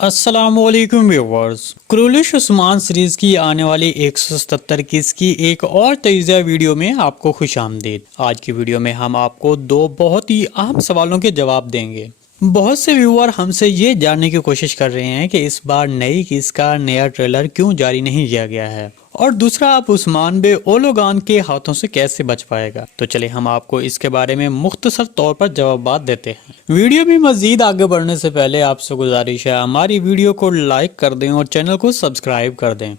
अस्सलाम वालेकुम viewers. क्रूलिश Usman series की आने वाली 177 किस की एक और तेज़ा वीडियो में आपको खुश आमदीद। आज की वीडियो में हम आपको दो बहुत ही अहम सवालों के जवाब देंगे। बहुत से व्यूअर हमसे ये जानने की कोशिश कर रहे हैं कि इस बार नई किस का नया ट्रेलर क्यों जारी नहीं किया गया है, और दूसरा आप उस्मान बे ओलोगान के हाथों से कैसे बच पाएगा। तो चलिए हम आपको इसके बारे में मुख्तसर तौर पर जवाब देते हैं। वीडियो में मजीद आगे बढ़ने से पहले आपसे गुजारिश है हमारी वीडियो को लाइक कर दें और चैनल को सब्सक्राइब कर दें।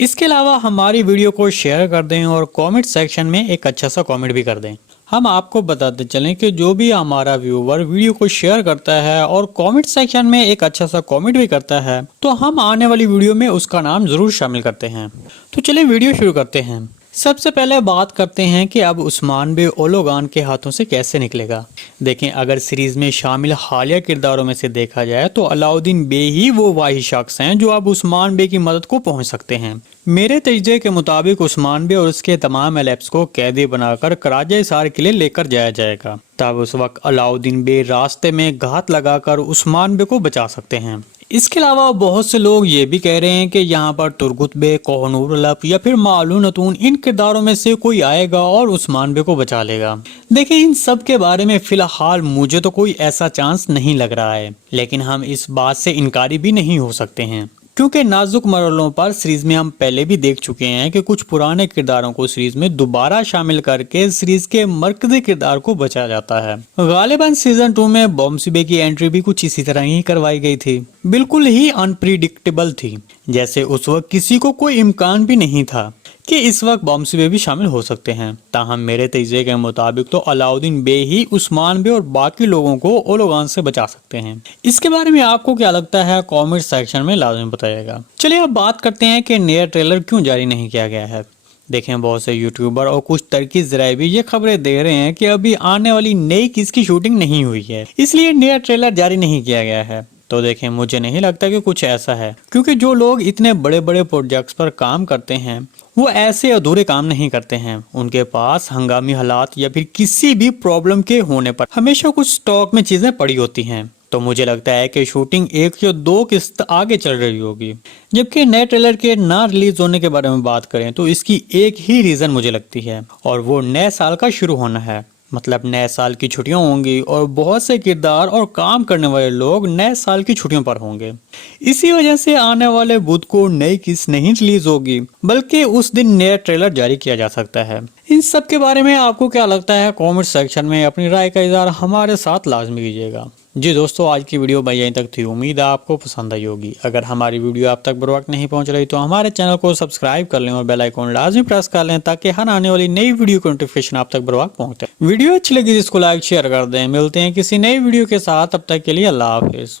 इसके अलावा हमारी वीडियो को शेयर कर दें और कमेंट सेक्शन में एक अच्छा सा कमेंट भी कर दें। हम आपको बताते चलें कि जो भी हमारा व्यूवर वीडियो को शेयर करता है और कमेंट सेक्शन में एक अच्छा सा कमेंट भी करता है तो हम आने वाली वीडियो में उसका नाम जरूर शामिल करते हैं। तो चलिए वीडियो शुरू करते हैं। सबसे पहले बात करते हैं कि अब उस्मान बे ओलोगान के हाथों से कैसे निकलेगा। देखें, अगर सीरीज में शामिल हालिया किरदारों में से देखा जाए तो अलाउद्दीन बे ही वो वाहिद शख्स हैं जो अब उस्मान बे की मदद को पहुंच सकते हैं। मेरे तजज़े के मुताबिक उस्मान बे और उसके तमाम एलेप्स को कैदी बनाकर कराजा हिसार के लिए लेकर जाया जाएगा। तब उस वक्त अलाउद्दीन बे रास्ते में घात लगाकर उस्मान बे को बचा सकते हैं। इसके अलावा बहुत से लोग ये भी कह रहे हैं कि यहाँ पर तुर्गुत बे, कोहनूर अलप या फिर मालून नतून इन किरदारों में से कोई आएगा और उस्मान बे को बचा लेगा। देखिए, इन सब के बारे में फिलहाल मुझे तो कोई ऐसा चांस नहीं लग रहा है, लेकिन हम इस बात से इनकारी भी नहीं हो सकते हैं क्योंकि नाजुक मरहलों पर सीरीज में हम पहले भी देख चुके हैं कि कुछ पुराने किरदारों को सीरीज में दोबारा शामिल करके सीरीज के मरकजी किरदार को बचाया जाता है। गालिबन सीजन 2 में बॉम्सी बे की एंट्री भी कुछ इसी तरह ही करवाई गई थी। बिल्कुल ही अनप्रिडिक्टेबल थी, जैसे उस वक्त किसी को कोई इम्कान भी नहीं था कि इस वक्त बॉम्सी बे भी शामिल हो सकते हैं। ताहम मेरे तजज़े के मुताबिक तो अलाउद्दीन बे ही उस्मान बे और बाकी लोगों को ओलोगान से बचा सकते हैं। इसके बारे में आपको क्या लगता है कमेंट सेक्शन में लाजमी बताइएगा। चलिए अब बात करते हैं कि नया ट्रेलर क्यों जारी नहीं किया गया है। देखें, बहुत से यूट्यूबर और कुछ तरकी ज़राए भी ये खबरें दे रहे हैं कि अभी आने वाली नई किस की शूटिंग नहीं हुई है, इसलिए नया ट्रेलर जारी नहीं किया गया है। तो देखें, मुझे नहीं लगता कि कुछ ऐसा है, क्योंकि जो लोग इतने बड़े बड़े प्रोजेक्ट्स पर काम करते हैं वो ऐसे अधूरे काम नहीं करते हैं। उनके पास हंगामी हालात या फिर किसी भी प्रॉब्लम के होने पर हमेशा कुछ स्टॉक में चीजें पड़ी होती हैं। तो मुझे लगता है कि शूटिंग 1 या 2 किस्त आगे चल रही होगी। जबकि नए ट्रेलर के ना रिलीज होने के बारे में बात करें तो इसकी एक ही रीजन मुझे लगती है, और वो नए साल का शुरू होना है। मतलब नए साल की छुट्टियां होंगी और बहुत से किरदार और काम करने वाले लोग नए साल की छुट्टियों पर होंगे। इसी वजह से आने वाले बुध को नई किस नहीं रिलीज होगी, बल्कि उस दिन नया ट्रेलर जारी किया जा सकता है। इन सब के बारे में आपको क्या लगता है कमेंट सेक्शन में अपनी राय का इज़हार हमारे साथ लाजमी कीजिएगा। जी दोस्तों, आज की वीडियो भाई यहीं तक थी। उम्मीद है आपको पसंद आई होगी। अगर हमारी वीडियो आप तक बर वक्त नहीं पहुंच रही तो हमारे चैनल को सब्सक्राइब कर लें और बेल आइकन लाजमी प्रेस कर लें ताकि हर आने वाली नई वीडियो की नोटिफिकेशन आप तक बर वक्त पहुंचे। वीडियो अच्छी लगी जिसको लाइक शेयर कर दें। मिलते हैं किसी नई वीडियो के साथ, तब तक के लिए अल्लाह हाफिज़।